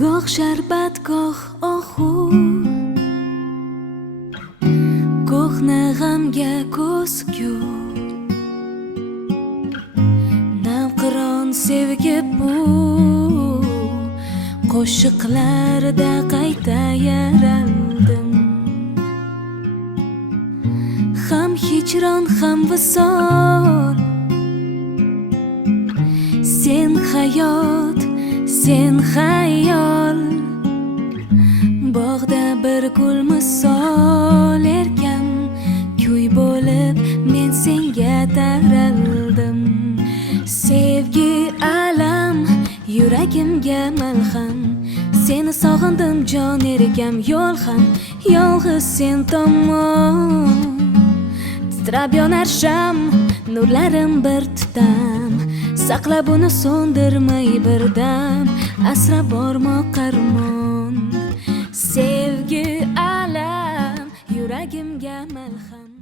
goh sharbat goh ohu, ko'hna g'amga ko'zgu, navqiron sevgi bu qo'shiqlarda qayta yaraldim. Ham hijron ham visol, sen hayot sen xayol, bog'da bir gul misol erkan kuy bo'lib men senga taraldim. Sevgi alam yuragimga malham, seni sog'indim jon ergam, yo'l ham yolg'iz sen tomon. Titrab yonar sham, nurlarim bir tutam, saqlab uni so'ndirmay birdam, asrab bormoq armon. Sevgi alam yuragimga malham.